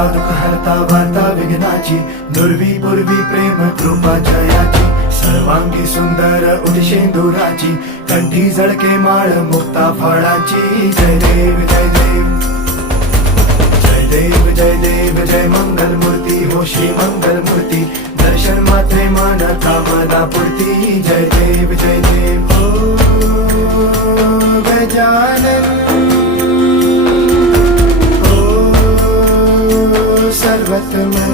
हरता दुःख हरता वार्ता विघ्नाची, दुर्वी पूर्वी प्रेम कृपा जयाची, सर्वांगी सुंदर उदिशेंदुराची, कंठी झळके माळ मुक्ता फळाची. जय देव जय देव जय देव जय देव जय मंगल मूर्ती हो श्री मंगल मूर्ती, दर्शन मात्रे मन कामना पूर्ती. जय देव जय देव हो गजानन हो सर्वतमन.